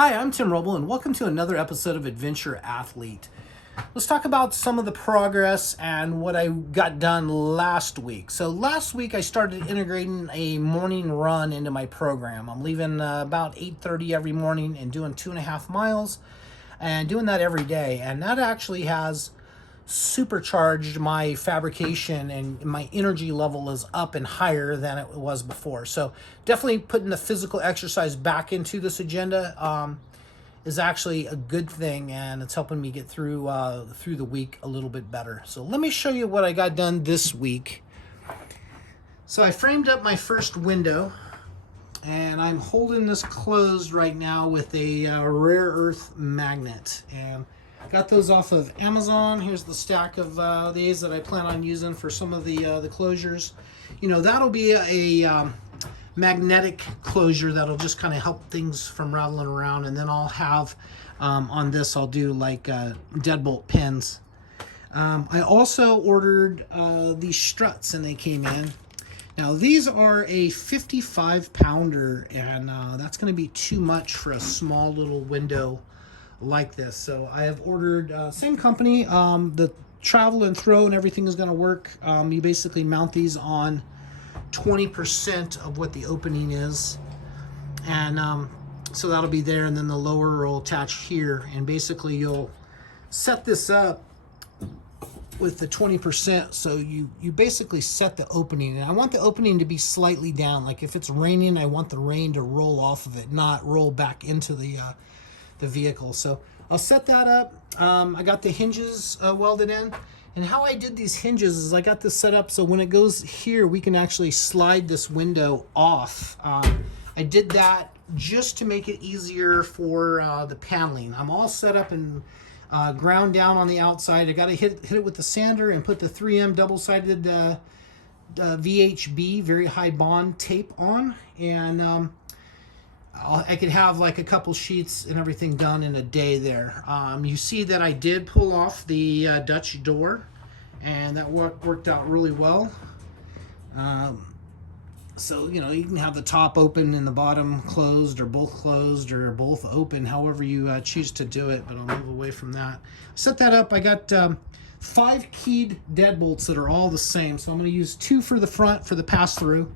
Hi, I'm Tim Rebal, and welcome to another episode of Adventure Athlete. Let's talk about some of the progress and what I got done last week. So last week I started integrating a morning run into my program. I'm leaving about 8:30 every morning and doing 2.5 miles and doing that every day. And that actually has supercharged my fabrication, and my energy level is up and higher than it was before. So definitely putting the physical exercise back into this agenda is actually a good thing, and it's helping me get through the week a little bit better. So let me show you what I got done this week. So I framed up my first window, and I'm holding this closed right now with a rare earth magnet, and got those off of Amazon. Here's the stack of these that I plan on using for some of the closures. You know, that'll be a magnetic closure that'll just kind of help things from rattling around. And then I'll have on this, I'll do like deadbolt pins. I also ordered these struts, and they came in. Now these are a 55 pounder, and that's going to be too much for a small little window like this. So I have ordered same company. The travel and throw and everything is going to work. You basically mount these on 20% of what the opening is, and so that'll be there, and then the lower will attach here, and basically you'll set this up with the 20%. So you basically set the opening, and I want the opening to be slightly down. Like if it's raining, I want the rain to roll off of it, not roll back into the vehicle. So I'll set that up. I got the hinges welded in, and how I did these hinges is I got this set up so when it goes here, we can actually slide this window off. I did that just to make it easier for the paneling. I'm all set up and ground down on the outside. I got to hit it with the sander and put the 3M double-sided VHB, very high bond tape on, and I could have like a couple sheets and everything done in a day there. You see that I did pull off the Dutch door, and that worked out really well. So, you know, you can have the top open and the bottom closed, or both open, however you choose to do it, but I'll move away from that. Set that up. I got 5 keyed deadbolts that are all the same. So I'm going to use 2 for the front for the pass-through.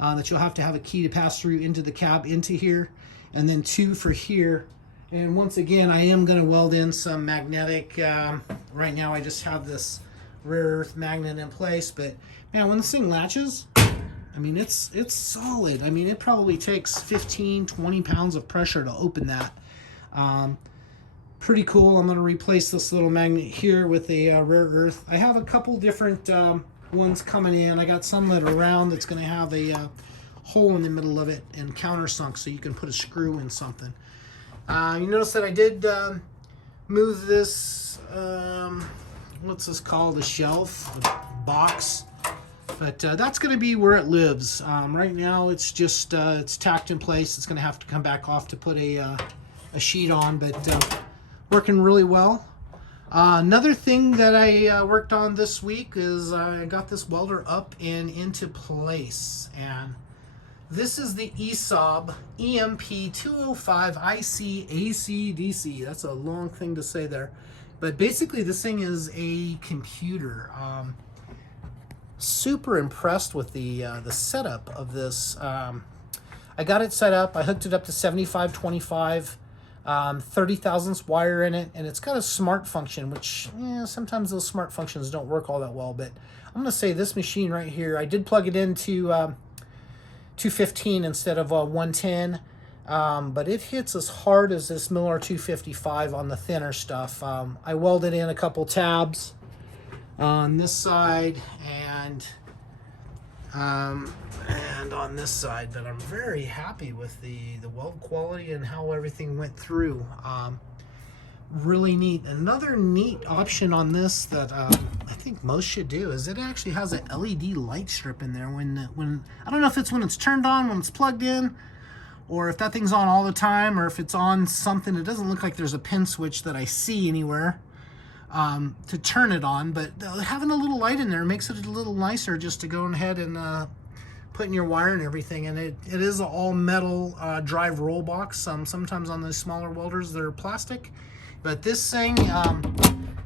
That you'll have to have a key to pass through into the cab into here, and then 2 for here. And once again, I am going to weld in some magnetic. Right now I just have this rare earth magnet in place, but man, when this thing latches, I mean, it's solid. I mean, it probably takes 15-20 pounds of pressure to open that. Pretty cool. I'm going to replace this little magnet here with a rare earth. I have a couple different ones coming in. I got some that are round that's going to have a hole in the middle of it and countersunk, so you can put a screw in something. You notice that I did move this, what's this called, a shelf, a box, but that's going to be where it lives. Right now it's just it's tacked in place. It's going to have to come back off to put a sheet on, but working really well. Another thing that I worked on this week is I got this welder up and into place, and this is the Esab EMP 205 IC AC/DC. That's a long thing to say there, but basically this thing is a computer. Super impressed with the setup of this. I got it set up. I hooked it up to 75/25. 30 thousandths wire in it, and it's got a smart function, which sometimes those smart functions don't work all that well, but I'm going to say this machine right here, I did plug it into 215 instead of 110, but it hits as hard as this Miller 255 on the thinner stuff. I welded in a couple tabs on this side and on this side, but I'm very happy with the weld quality and how everything went through. Really neat. Another neat option on this that I think most should do is it actually has an LED light strip in there when I don't know if it's when it's turned on, when it's plugged in, or if that thing's on all the time, or if it's on something. It doesn't look like there's a pin switch that I see anywhere to turn it on, but having a little light in there makes it a little nicer just to go ahead and putting your wire and everything. And it is an all metal drive roll box. Sometimes on those smaller welders they're plastic, but this thing,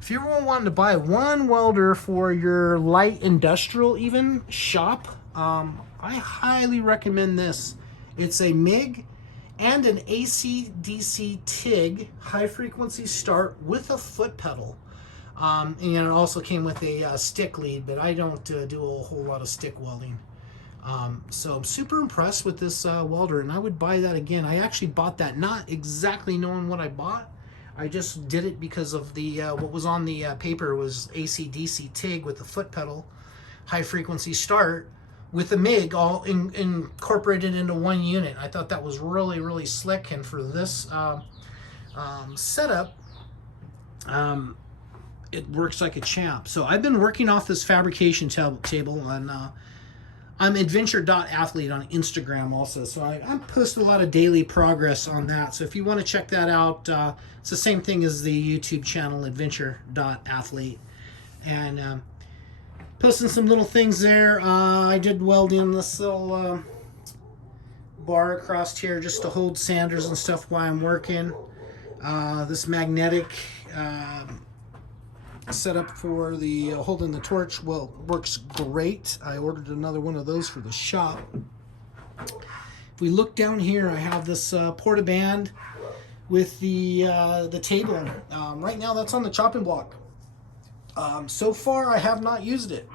if you're wanting to buy one welder for your light industrial even shop, I highly recommend this. It's a MIG and an AC/DC TIG high frequency start with a foot pedal. And it also came with a stick lead, but I don't do a whole lot of stick welding. So I'm super impressed with this welder, and I would buy that again. I actually bought that not exactly knowing what I bought. I just did it because of the what was on the paper was AC/DC TIG with the foot pedal, high frequency start with the MIG all incorporated into one unit. I thought that was really, really slick, and for this setup, it works like a champ. So I've been working off this fabrication table on I'm adventure.athlete on Instagram also. So I post a lot of daily progress on that. So if you want to check that out, it's the same thing as the YouTube channel, adventure.athlete. And posting some little things there. I did weld in this little bar across here just to hold sanders and stuff while I'm working. This magnetic setup for the holding the torch, well, works great. I ordered another one of those for the shop. If we look down here, I have this porta-band with the table. Right now that's on the chopping block. So far I have not used it.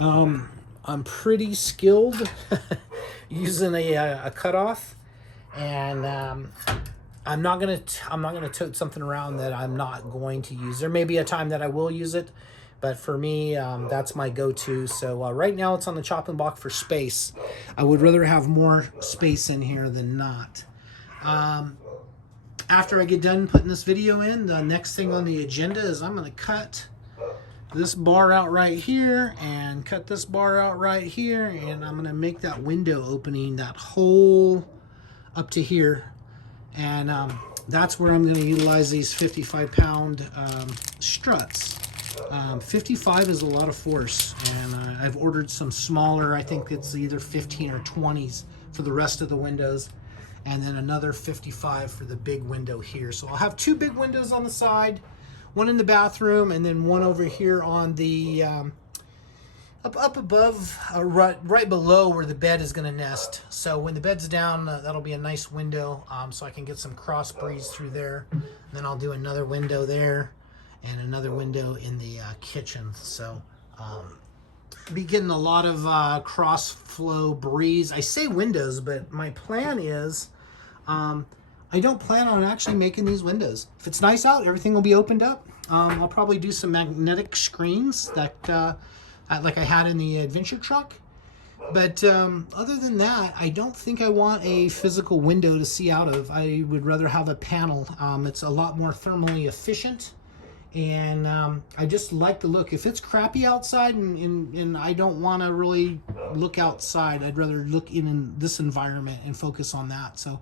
I'm pretty skilled using a cutoff, and I'm not gonna tote something around that I'm not going to use. There may be a time that I will use it, but for me, that's my go-to. So right now it's on the chopping block for space. I would rather have more space in here than not. After I get done putting this video in, the next thing on the agenda is I'm gonna cut this bar out right here and cut this bar out right here, and I'm gonna make that window opening, that hole up to here. And that's where I'm going to utilize these 55-pound struts. 55 is a lot of force, and I've ordered some smaller. I think it's either 15 or 20s for the rest of the windows, and then another 55 for the big window here. So I'll have two big windows on the side, one in the bathroom, and then one over here on the up above, right below where the bed is going to nest. So when the bed's down, that'll be a nice window, so I can get some cross breeze through there. And then I'll do another window there and another window in the kitchen. So be getting a lot of cross flow breeze. I say windows, but my plan is I don't plan on actually making these windows. If it's nice out, everything will be opened up. I'll probably do some magnetic screens that like I had in the adventure truck. But other than that, I don't think I want a physical window to see out of. I would rather have a panel. It's a lot more thermally efficient, and I just like the look. If it's crappy outside and I don't want to really look outside, I'd rather look in this environment and focus on that. So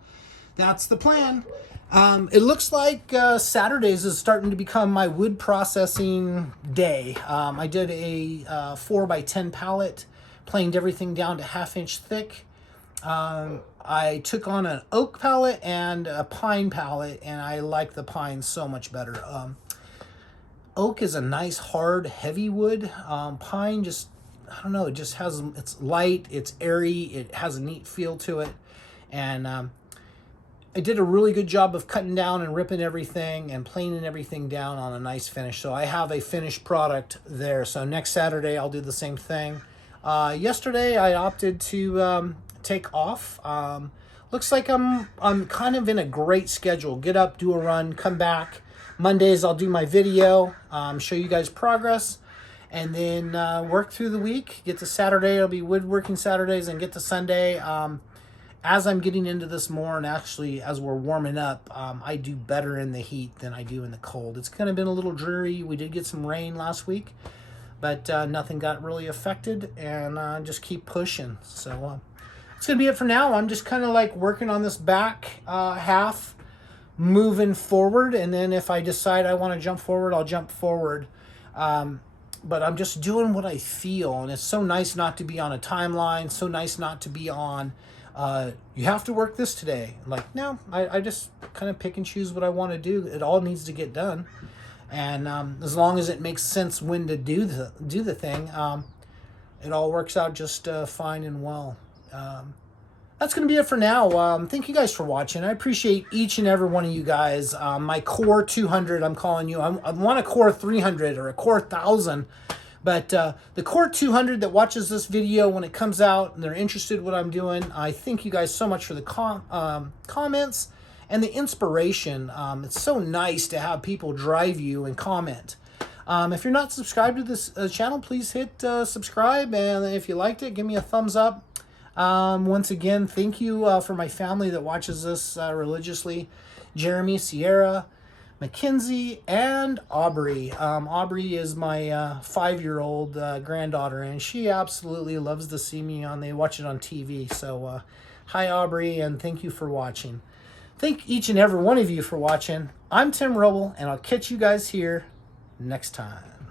that's the plan. It looks like Saturdays is starting to become my wood processing day. I did a 4x10 pallet, planed everything down to 1/2 inch thick. I took on an oak pallet and a pine pallet, and I like the pine so much better. Oak is a nice, hard, heavy wood. Pine just, I don't know, it just has, it's light, it's airy, it has a neat feel to it. And I did a really good job of cutting down and ripping everything and planing everything down on a nice finish. So I have a finished product there. So next Saturday I'll do the same thing. Yesterday I opted to take off. Looks like I'm kind of in a great schedule. Get up, do a run, come back. Mondays I'll do my video, show you guys progress, and then work through the week. Get to Saturday, it'll be woodworking Saturdays, and get to Sunday. As I'm getting into this more, and actually as we're warming up, I do better in the heat than I do in the cold. It's kind of been a little dreary. We did get some rain last week, but nothing got really affected, and just keep pushing. So it's going to be it for now. I'm just kind of like working on this back half, moving forward, and then if I decide I want to jump forward, I'll jump forward. but I'm just doing what I feel, and it's so nice not to be on a timeline. So nice not to be on. You have to work this today. Like, no, I just kind of pick and choose what I want to do. It all needs to get done, and as long as it makes sense when to do the thing, it all works out just fine and well. That's going to be it for now. Thank you guys for watching. I appreciate each and every one of you guys. My core 200, I'm calling you. I want a core 300 or a core 1,000. But the core 200 that watches this video when it comes out and they're interested in what I'm doing, I thank you guys so much for the comments and the inspiration. It's so nice to have people drive you and comment. If you're not subscribed to this channel, please hit subscribe. And if you liked it, give me a thumbs up. Once again, thank you for my family that watches this religiously. Jeremy, Sierra, Mackenzie, and Aubrey. Aubrey is my 5-year-old granddaughter, and she absolutely loves to see me on. They watch it on TV. So hi, Aubrey, and thank you for watching. Thank each and every one of you for watching. I'm Tim Rebal, and I'll catch you guys here next time.